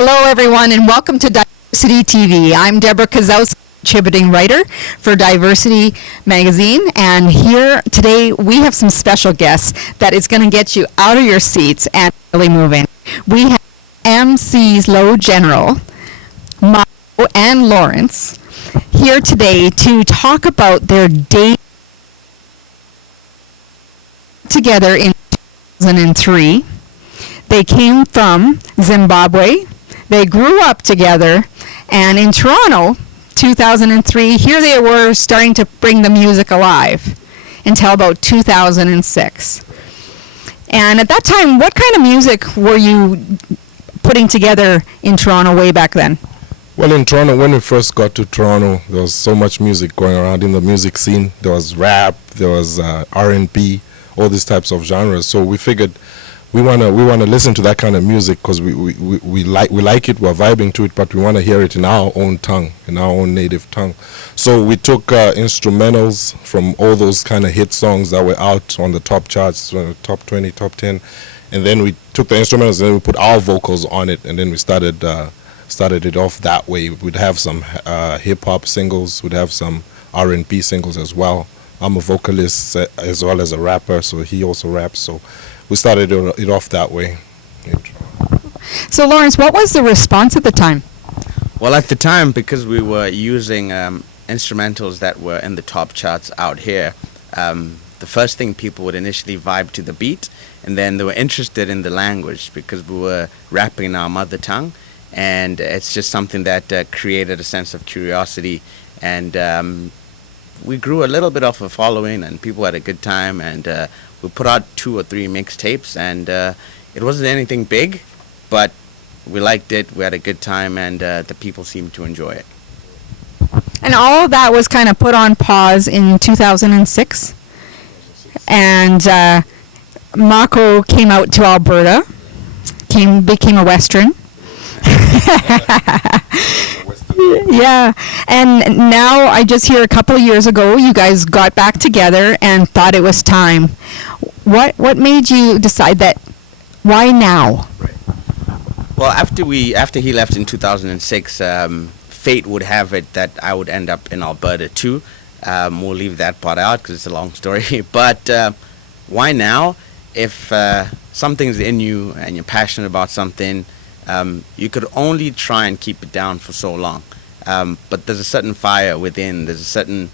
Hello, everyone, and welcome to Diversity TV. I'm Deborah Kozowski, contributing writer for Diversity Magazine, and here today we have some special guests that is going to get you out of your seats and really moving. We have Mcceez Low General, Marco, and Lawrence here today to talk about their date together in 2003. They came from Zimbabwe. They grew up together, and in Toronto, 2003, here they were starting to bring the music alive until about 2006. And at that time, what kind of music were you putting together in Toronto way back then? Well, in Toronto, when we first got to Toronto, there was so much music going around in the music scene. There was rap, there was R&B, all these types of genres. So we figured we wanna listen to that kind of music because we like it, we're vibing to it, but we want to hear it in our own tongue, in our own native tongue. So we took instrumentals from all those kind of hit songs that were out on the top charts, top 20, top 10, and then we took the instrumentals and then we put our vocals on it, and then we started it off that way. We'd have some hip hop singles, we'd have some R&B singles as well. I'm a vocalist as well as a rapper, so he also raps. So we started it off that way. So Lawrence, what was the response at the time? Well, at the time, because we were using instrumentals that were in the top charts out here, the first thing people would initially vibe to the beat, and then they were interested in the language because we were rapping in our mother tongue, and it's just something that created a sense of curiosity, and we grew a little bit of a following, and people had a good time, and we put out 2 or 3 mixtapes, and it wasn't anything big, but we liked it, we had a good time, and the people seemed to enjoy it. And all of that was kind of put on pause in 2006, and Marco came out to Alberta, became a Western. Yeah, and now I just hear a couple of years ago you guys got back together and thought it was time. What made you decide that? Why now? Right. Well, after he left in 2006, fate would have it that I would end up in Alberta too. We'll leave that part out because it's a long story. But why now? If something's in you and you're passionate about something, you could only try and keep it down for so long. But there's a certain fire within, there's a certain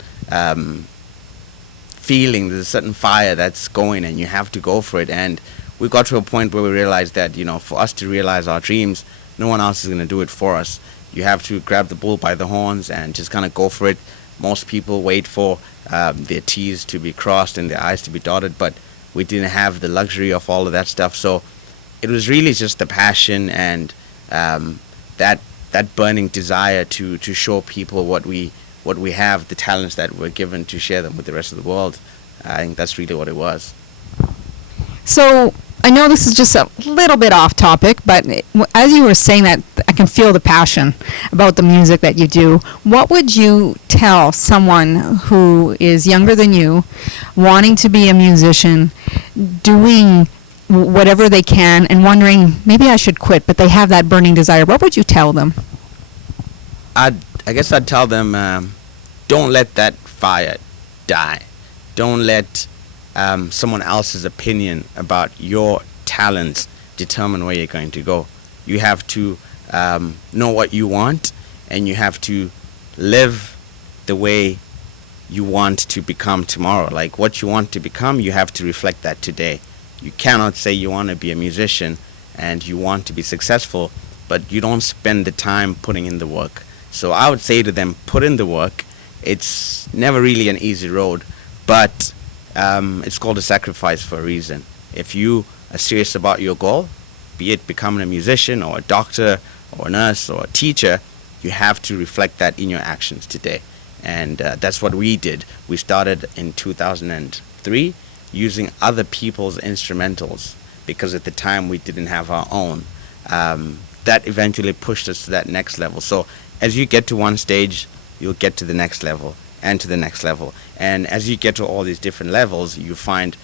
feeling, there's a certain fire that's going, and you have to go for it. And we got to a point where we realized that, for us to realize our dreams, no one else is going to do it for us. You have to grab the bull by the horns and just kind of go for it. Most people wait for their T's to be crossed and their I's to be dotted, but we didn't have the luxury of all of that stuff. So it was really just the passion and that burning desire to show people what we have, the talents that we're given, to share them with the rest of the world. I think that's really what it was. So I know this is just a little bit off topic, but as you were saying that, I can feel the passion about the music that you do. What would you tell someone who is younger than you, wanting to be a musician, doing whatever they can and wondering, maybe I should quit, but they have that burning desire? What would you tell them? I guess I'd tell them, don't let that fire die. Don't let someone else's opinion about your talents determine where you're going to go. You have to know what you want, and you have to live the way you want to become tomorrow. Like what you want to become, you have to reflect that today. You cannot say you want to be a musician and you want to be successful, but you don't spend the time putting in the work. So I would say to them, put in the work. It's never really an easy road, but it's called a sacrifice for a reason. If you are serious about your goal, be it becoming a musician or a doctor or a nurse or a teacher, you have to reflect that in your actions today. And that's what we did. We started in 2003 using other people's instrumentals because at the time we didn't have our own. That eventually pushed us to that next level. So as you get to one stage, you'll get to the next level and to the next level. And as you get to all these different levels, you find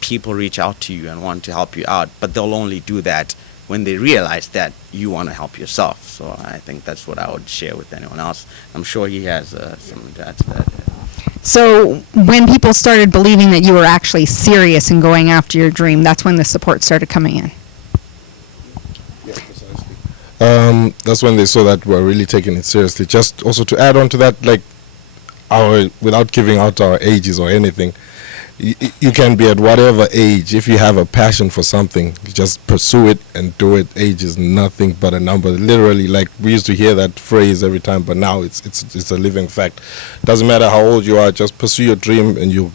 people reach out to you and want to help you out, but they'll only do that when they realize that you want to help yourself. So I think that's what I would share with anyone else. I'm sure he has something to add to that. So when people started believing that you were actually serious in going after your dream, that's when the support started coming in. Yeah, precisely. That's when they saw that we're really taking it seriously. Just also to add on to that, like without giving out our ages or anything, you can be at whatever age. If you have a passion for something, you just pursue it and do it. Age is nothing but a number. Literally, like we used to hear that phrase every time, but now it's a living fact. Doesn't matter how old you are, just pursue your dream, and you'll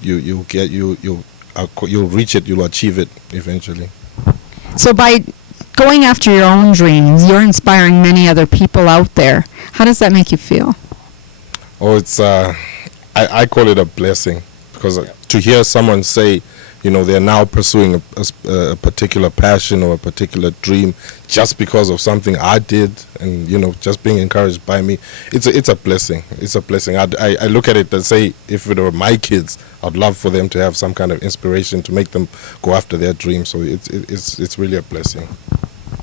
reach it. You'll achieve it eventually. So by going after your own dreams, you're inspiring many other people out there. How does that make you feel? Oh, it's I call it a blessing, because to hear someone say, they're now pursuing a particular passion or a particular dream just because of something I did, and just being encouraged by me, it's a blessing. It's a blessing. I look at it and say, if it were my kids, I'd love for them to have some kind of inspiration to make them go after their dreams. So it's really a blessing.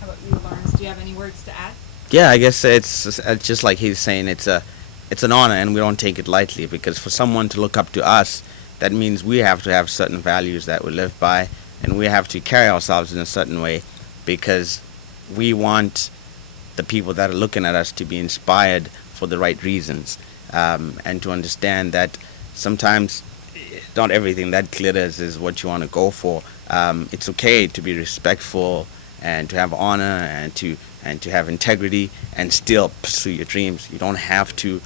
How about you, Lawrence? Do you have any words to add? Yeah, I guess it's just like he's saying, it's an honor, and we don't take it lightly, because for someone to look up to us, that means we have to have certain values that we live by, and we have to carry ourselves in a certain way, because we want the people that are looking at us to be inspired for the right reasons, and to understand that sometimes not everything that glitters is what you want to go for. It's okay to be respectful and to have honor and to have integrity and still pursue your dreams. You don't have to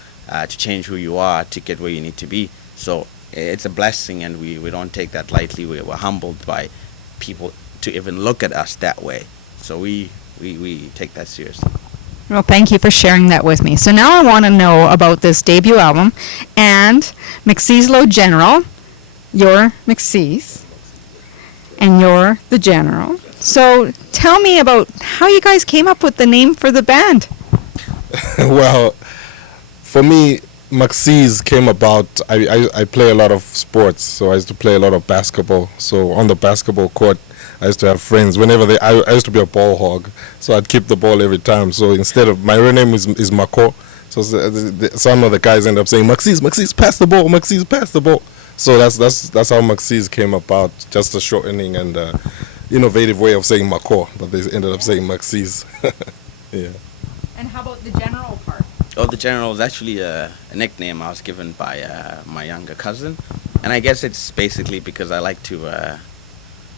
change who you are to get where you need to be. So it's a blessing, and we don't take that lightly. We're humbled by people to even look at us that way. So we take that seriously. Well, thank you for sharing that with me. So now I want to know about this debut album and Mcceez Lo General. You're Mcceez, and you're the General. So tell me about how you guys came up with the name for the band. Well, for me, Mcceez came about. I play a lot of sports, so I used to play a lot of basketball. So on the basketball court, I used to have friends. Whenever I used to be a ball hog, so I'd keep the ball every time. So instead of my real name is Mako, so some of the guys end up saying Mcceez, pass the ball, Mcceez, pass the ball. So that's how Mcceez came about. Just a shortening and innovative way of saying Mako, but they ended up saying Mcceez. Yeah. And how about the General part? Oh, the General is actually a nickname I was given by my younger cousin, and I guess it's basically because I like to.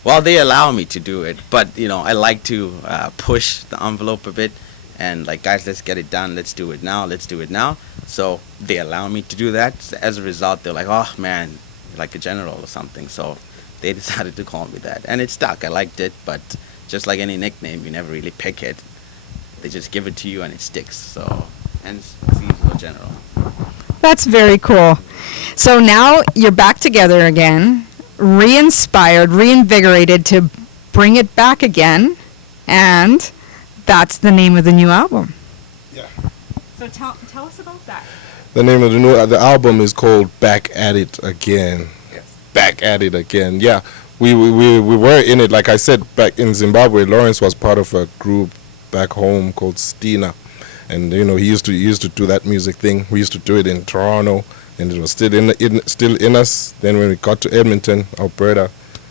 Well, they allow me to do it, but I like to push the envelope a bit, and like, guys, let's get it done. Let's do it now. Let's do it now. So they allow me to do that. So as a result, they're like, "Oh man, you're like a general or something." So they decided to call me that, and it stuck. I liked it, but just like any nickname, you never really pick it. They just give it to you, and it sticks. So. And Mcceez General. That's very cool. So now you're back together again, re-inspired, reinvigorated to bring it back again, and that's the name of the new album. Yeah. So tell us about that. The name of the album is called Back at It Again. Yes. Back at It Again. Yeah. We were in it, like I said, back in Zimbabwe. Lawrence was part of a group back home called Stina. And he used to do that music thing. We used to do it in Toronto, and it was still in us. Then when we got to Edmonton, Alberta,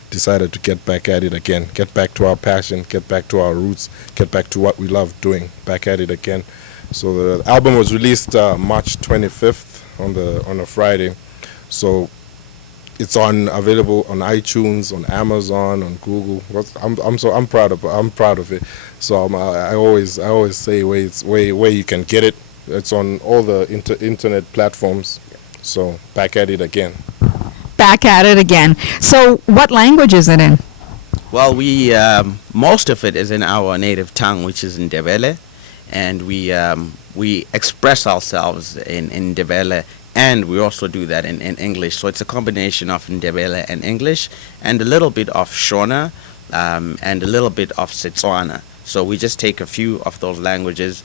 decided to get back at it again, get back to our passion, get back to our roots, get back to what we love doing, back at it again. So the album was released March 25th on a Friday. So it's available on iTunes, on Amazon, on Google. I'm proud of it. So I always say where you can get it. It's on all the internet platforms. So back at it again. Back at it again. So what language is it in? Well, we most of it is in our native tongue, which is Ndebele, and we express ourselves in Ndebele. And we also do that in English. So it's a combination of Ndebele and English, and a little bit of Shona, and a little bit of Setswana. So we just take a few of those languages,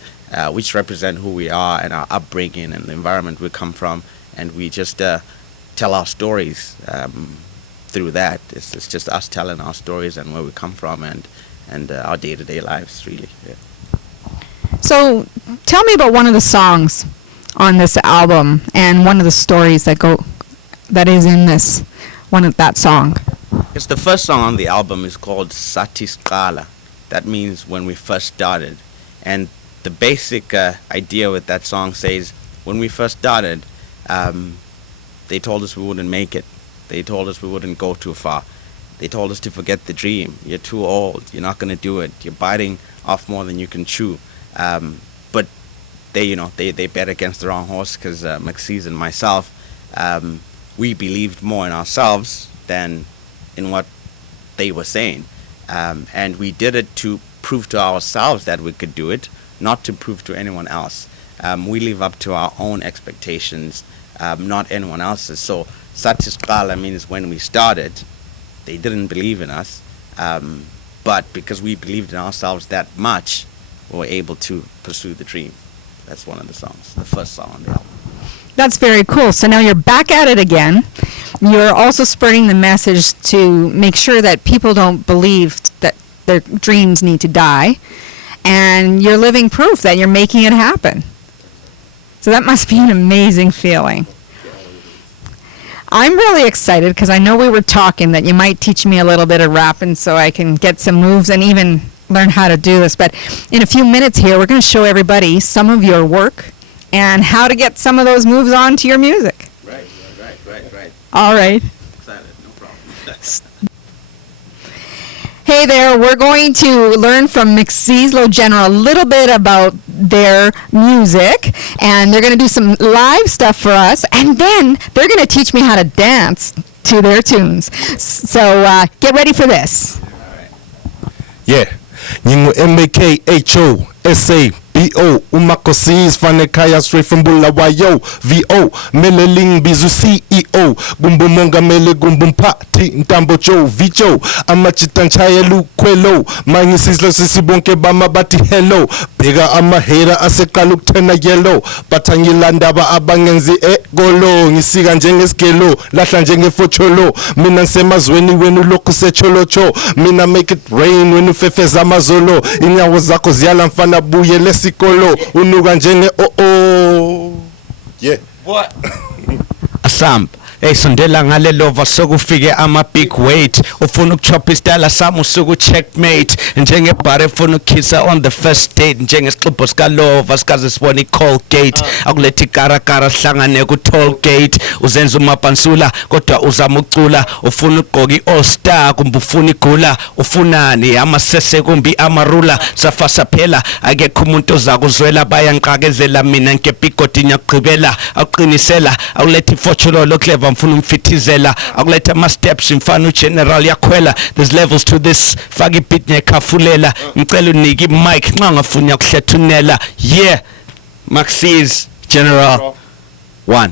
which represent who we are and our upbringing and the environment we come from, and we just tell our stories through that. It's just us telling our stories and where we come from, and and our day-to-day lives, really. Yeah. So tell me about one of the songs on this album and one of the stories that is in this one of that song. It's the first song on the album is called Satis Kala. That means when we first started. And the basic idea with that song says, when we first started, they told us we wouldn't make it. They told us we wouldn't go too far. They told us to forget the dream. You're too old. You're not going to do it. You're biting off more than you can chew. But they bet against the wrong horse, because Mcceez and myself, we believed more in ourselves than in what they were saying. And we did it to prove to ourselves that we could do it, not to prove to anyone else. We live up to our own expectations, not anyone else's. So Satis Kala means when we started, they didn't believe in us. But because we believed in ourselves that much, we were able to pursue the dream. That's one of the songs, the first song on the album. That's very cool. So now you're back at it again. You're also spreading the message to make sure that people don't believe that their dreams need to die. And you're living proof that you're making it happen. So that must be an amazing feeling. I'm really excited because I know we were talking that you might teach me a little bit of rapping so I can get some moves and even learn how to do this. But in a few minutes here, we're going to show everybody some of your work and how to get some of those moves onto your music. Right. All right. Excited, no problem. Hey there, we're going to learn from Mcceez General a little bit about their music, and they're going to do some live stuff for us, and then they're going to teach me how to dance to their tunes. So get ready for this. Yeah. Nyingo Mcceez Mcceez Fanekaya straight from Bulawayo VO Meleling Bizu CEO Gumbumonga Mele Gumbumpati Ntambocho Vicho Amachitanchaya Lukwelo Mangisislo Sisibonke Bama Bati Hello Bega Amahera Asekaluk Tena Yellow Batangilandaba Abangenzi Golo Ngisiga Njengeskelo Latla Njenge Focholo Mina Nsema Zweni Wenu Lokuse Cholocho Mina make it rain Wenu Fefeza Mazolo Inyawo zako ziala mfana buye lesikolo unuga njenge yeah. What? Asam. Hey, sondela ngale lova sokufike ama big weight ufuna ukuchoppa istyle sami usuku checkmate njenge bare ufuna ukissa on the first date njenge isixhobo sika lova sikaze sibona iColgate akulethi karakara sihlangane ku toll gate uzenza umapansula kodwa uzama ucula ufuna ugqoka iall star kumbe ufuna igula ufunani amasese kumbi amarula safasa phela akekho umuntu ozakuzwela bayanqakezela mina nkebigodi nyaqhibela aqinisela akulethi fortune clever mfuna umfitizela akuletha ama steps mfana general yakhwela there's levels to this faki beat nekhafulela ngicela unike mic nxa ngafuna ukuhlethunela yeah Mcceez General 1.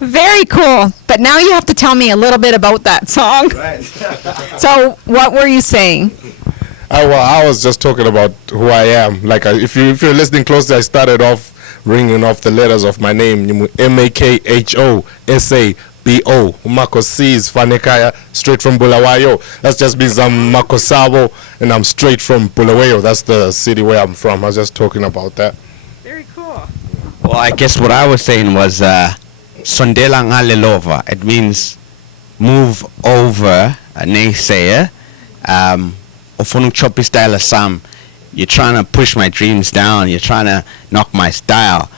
Very cool. But now you have to tell me a little bit about that song. Right. So what were you saying? I was just talking about who I am. Like if you're listening closely, I started off ringing off the letters of my name, Mcceez Mcceez Fanekaya, straight from Bulawayo. That's just means I'm Makosabo and I'm straight from Bulawayo. That's the city where I'm from. I was just talking about that. Very cool. Well, I guess what I was saying was sondela ngale lova. It means move over a naysayer. Ufuna ukuchoppa istyle sami. You're trying to push my dreams down. You're trying to knock my style.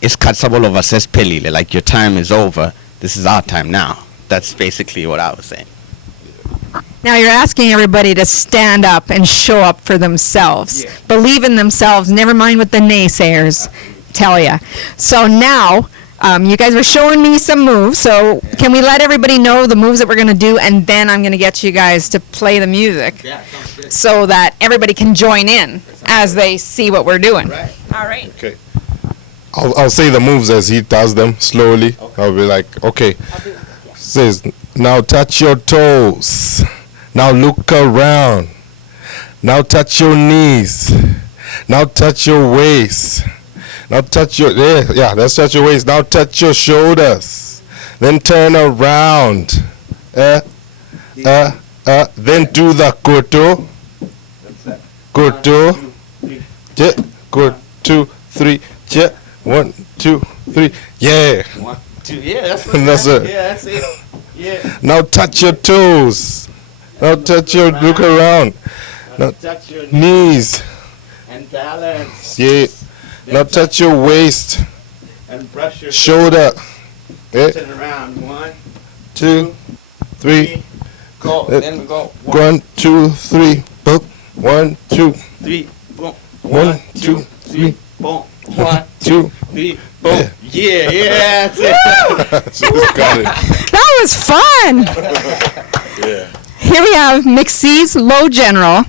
It's katsabolo sesiphelile. Like your time is over. This is our time now. That's basically what I was saying. Now you're asking everybody to stand up and show up for themselves. Yeah. Believe in themselves. Never mind what the naysayers tell you. So now, you guys were showing me some moves. So can we let everybody know the moves that we're going to do, and then I'm going to get you guys to play the music so that everybody can join in as they see what we're doing. Right. All right. Okay. I'll say the moves as he does them slowly. Okay. I'll be like, okay. Says, now touch your toes. Now look around. Now touch your knees. Now touch your waist. Now touch your, let's touch your waist. Now touch your shoulders. Then turn around. Then do the koto. Koto. Yeah. Go 2, 3. Yeah. 1, 2, 3. Yeah. 1, 2. Yeah, that's That's it. Yeah, that's it. Yeah. Now touch your toes. Now touch your, look around. Now touch your knees. and balance. Yeah. Now touch your waist. And brush your Shoulder. Yeah. turn around. 1, 2, 3. go. Then we go. 1, 2, 3. Boom. 1, 2. 3, boom. 1, 2, 3. boom. 1, 2. 3, boom. Yeah, that's it. She's got it. That was fun. Yeah. Here we have Mcceez Low General.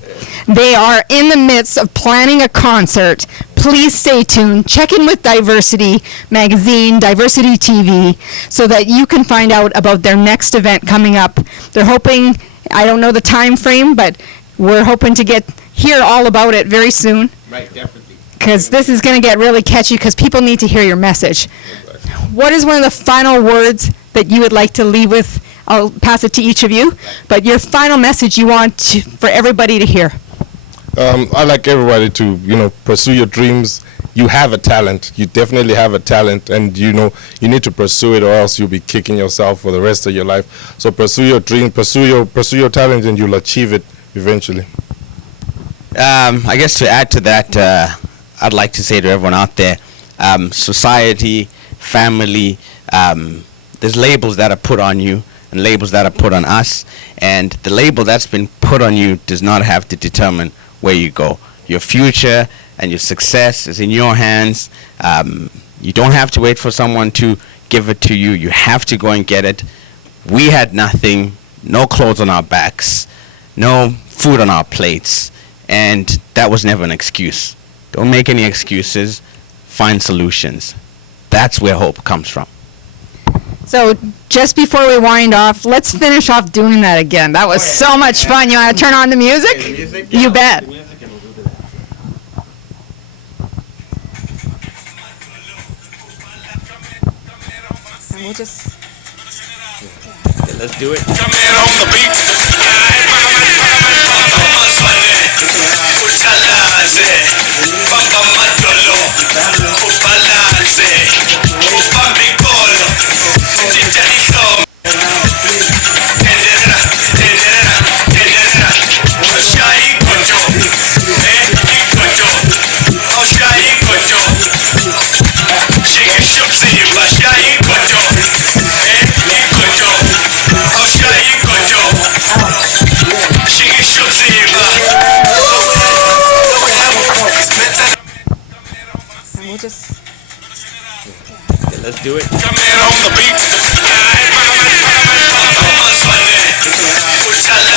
They are in the midst of planning a concert. Please stay tuned. Check in with Diversity Magazine, Diversity TV, so that you can find out about their next event coming up. They're hoping, I don't know the time frame, but we're hoping to hear all about it very soon. Right, definitely. Because this is going to get really catchy because people need to hear your message. What is one of the final words that you would like to leave with? I'll pass it to each of you, but your final message you want for everybody to hear. I like everybody to, pursue your dreams. You have a talent. You definitely have a talent, and you need to pursue it, or else you'll be kicking yourself for the rest of your life. So pursue your dream, pursue your talent, and you'll achieve it eventually. I guess to add to that, I'd like to say to everyone out there, society, family, there's labels that are put on you and labels that are put on us, and the label that's been put on you does not have to determine where you go. Your future and your success is in your hands. You don't have to wait for someone to give it to you. You have to go and get it. We had nothing, no clothes on our backs, no food on our plates, and that was never an excuse. Don't make any excuses. Find solutions. That's where hope comes from. So just before we wind off, let's finish off doing that again. That was so much fun. You want to turn on the music? You bet. And we'll just... Okay, let's do it. And we'll just... Okay, let's do it. Escucha la